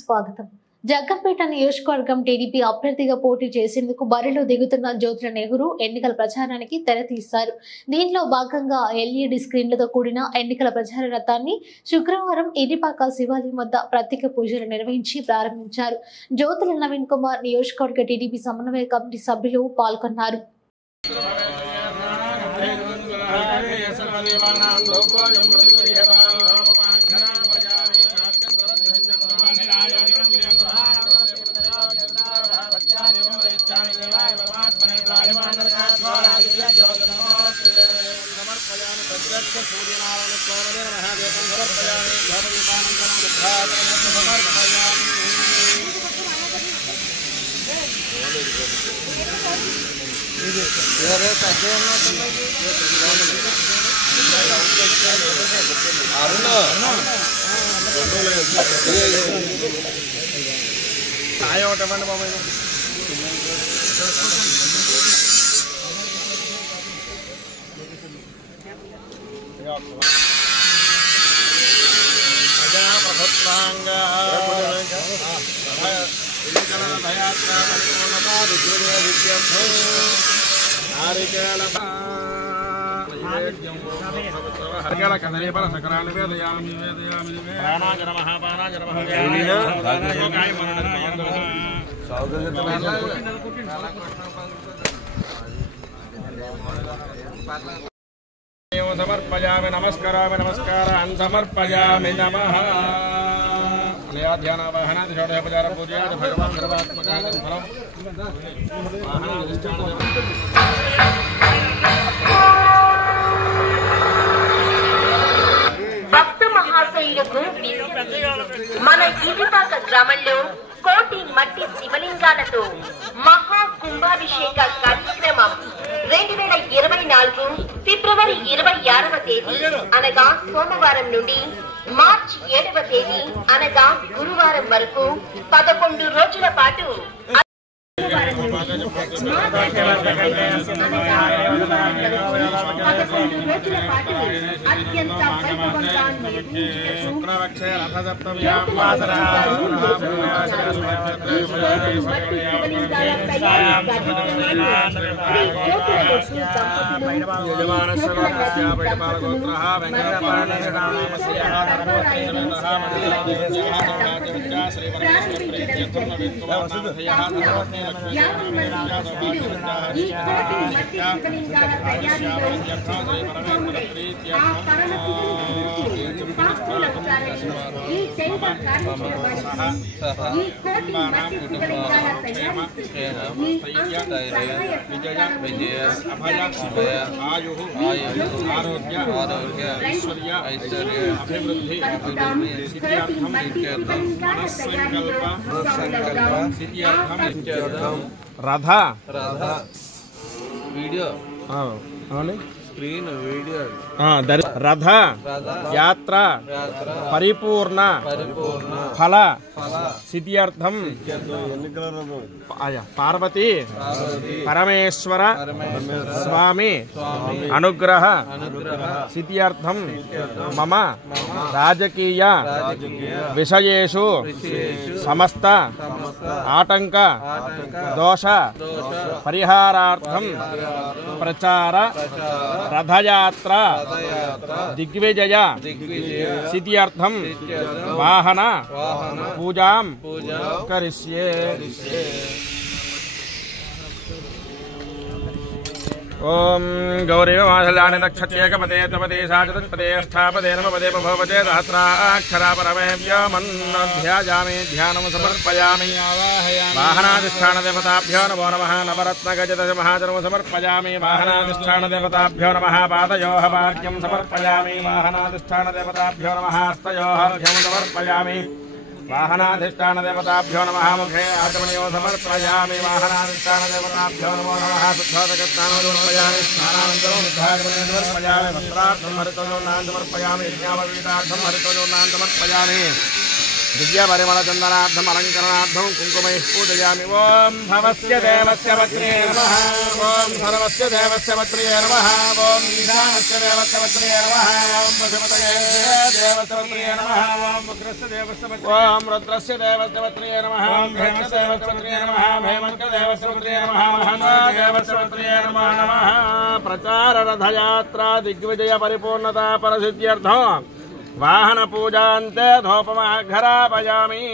స్వాగతం. జగ్గంపేట నియోజకవర్గం టీడీపీ అభ్యర్థిగా పోటీ చేసేందుకు బరిలో దిగుతున్న జ్యోతుల నెహ్రూ ఎన్నికల ప్రచారానికి తెరతీశారు. దీనిలో భాగంగా ఎల్ఈడి స్క్రీన్లతో కూడిన ఎన్నికల ప్రచార రథాన్ని శుక్రవారం ఇరిపాక శివాలయం వద్ద ప్రత్యేక పూజలు నిర్వహించి ప్రారంభించారు. జ్యోతుల నవీన్ కుమార్ నియోజకవర్గ టీడీపీ సమన్వయ కమిటీ సభ్యులు పాల్గొన్నారు. समर्पयामि नमस्कारामि नमस्कारान् समर्पयामि नमः ध्यानावाहनात् षोडशोपचार पूजयात् भगवान् सर्वात्मकात् फलम् భక్త మహాశైలకు మన ఇరిపాక గ్రామంలో కోటి మట్టి శివలింగాలతో మహా కుంభాభిషేక కార్యక్రమం 2024 ఫిబ్రవరి 26వ తేదీ అనగా సోమవారం నుండి మార్చి 7వ తేదీ అనగా గురువారం వరకు 11 రోజుల పాటు రథ వీడియో స్క్రీన్ వీడియో రథ యాత్ర పరిపూర్ణ ఫల సిద్ధ్యర్థం పార్వతీ పరమేశ్వర స్వామి అనుగ్రహ సిద్ధ్యర్థం మమ రాజకీయ విషయేషు సమస్త ఆటంక దోష పరిహారార్థం ప్రచార రథయాత్ర దిగ్విజయ సిద్ధ్యర్థం వాహన పూజాం కరిష్యే. ఓం గౌరీవ మాధుల్యాని నక్షత్రేకపదే తపదే సాచతుష్పదే అష్టాపదే నమపదే భవపదే సహస్రాక్షరా పరమేవ్యమన్నధ్యాయామి ధ్యానం సమర్పయామి. వాహనాధిష్టాన దేవతాభ్యో నమో నమః. నవరత్నగజదశ మహాజనం సమర్పయామి. వాహనాధిష్టాన దేవతాభ్యో నమః. పాదయోః పాద్యం సమర్పయామి. వాహనాధిష్టాన దేవతాభ్యో నమః. హస్తయోః అర్ఘ్యం సమర్పయామి. వాహనాధిష్టాన దేవతాభ్యో నమః. ముఖే ఆచమనీయో సమర్పయామి. వాహనాధిష్టాన దేవతాభ్యో నమో నమః. శుద్ధోదకస్నానం సమర్పయామి. స్నానానంతరం శుద్ధాచమనీయం సమర్పయామి. వస్త్రార్థం హరితోజోన్నాన్ సమర్పయామి. యజ్ఞాపవీతార్థం హరితోజోన్నాన్ సమర్పయామి. दिव्यपरिमलचन्दनार्थम् अलङ्करणार्थं कुङ्कुमैः पूजयामि। ॐ भवस्य देवस्य पत्न्ये नमः। ॐ सर्वस्य देवस्य पत्न्ये नमः। ॐ ईशानस्य देवस्य पत्न्ये नमः। ॐ पशुपतये देवस्य पत्न्ये नमः। ॐ उग्रस्य देवस्य पत्न्ये नमः। ॐ रुद्रस्य देवस्य पत्न्ये नमः। ॐ भीमस्य देवस्य पत्न्ये नमः। भीमस्य देवस्य पत्न्ये नमः। महादेवस्य पत्न्ये नमः। नमः प्रचाररथयात्रा दिग्विजय परिपूर्णता परसिद्ध्यर्थं वाहन पूजान्ते धूपमाघरापयामि।